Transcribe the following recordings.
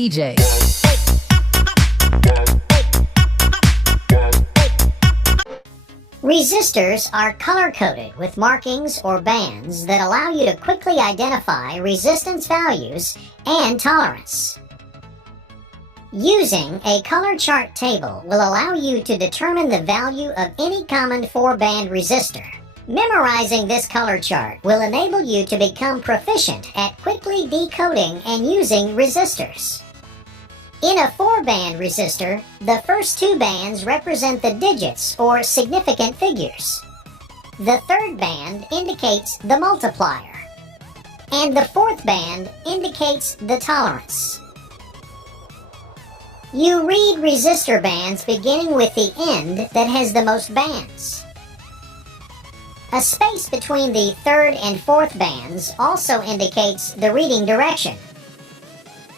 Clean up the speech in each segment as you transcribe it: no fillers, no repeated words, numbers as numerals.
DJ. Resistors are color-coded with markings or bands that allow you to quickly identify resistance values and tolerance. Using a color chart table will allow you to determine the value of any common 4-band resistor. Memorizing this color chart will enable you to become proficient at quickly decoding and using resistors. In a 4-band resistor, the first 2 bands represent the digits or significant figures. The 3rd band indicates the multiplier, and the 4th band indicates the tolerance. You read resistor bands beginning with the end that has the most bands. A space between the 3rd and 4th bands also indicates the reading direction.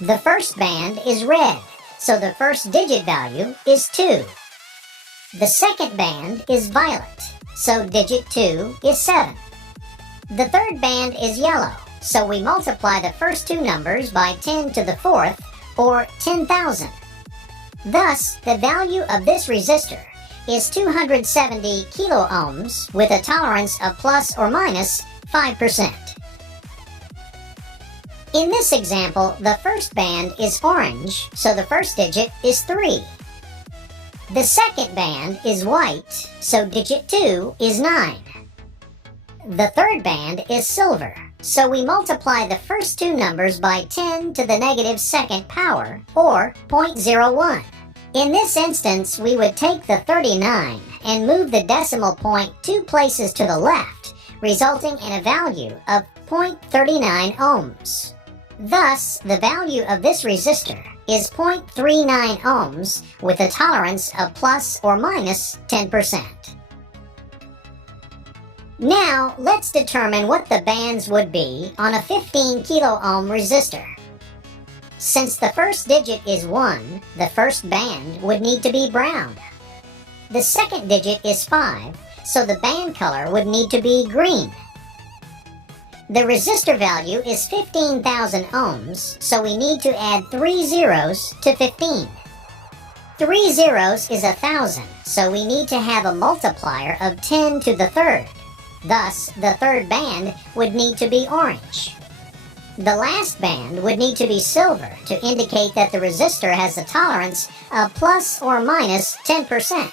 The first band is red, so the first digit value is 2. The second band is violet, so digit 2 is 7. The third band is yellow, so we multiply the first 2 numbers by 10 to the 4th, or 10,000. Thus, the value of this resistor is 270 kilo ohms with a tolerance of plus or minus 5%. In this example, the first band is orange, so the first digit is 3. The second band is white, so digit 2 is 9. The third band is silver, so we multiply the first 2 numbers by 10 to the negative 2nd power, or 0.01. In this instance, we would take the 39 and move the decimal point 2 places to the left, resulting in a value of 0.39 ohms. Thus, the value of this resistor is 0.39 ohms with a tolerance of plus or minus 10%. Now, let's determine what the bands would be on a 15 kilo ohm resistor. Since the first digit is 1, the first band would need to be brown. The second digit is 5, so the band color would need to be green. The resistor value is 15,000 ohms, so we need to add 3 zeros to 15. 3 zeros is 1,000, so we need to have a multiplier of 10 to the 3rd. Thus, the 3rd band would need to be orange. The last band would need to be silver to indicate that the resistor has a tolerance of plus or minus 10%.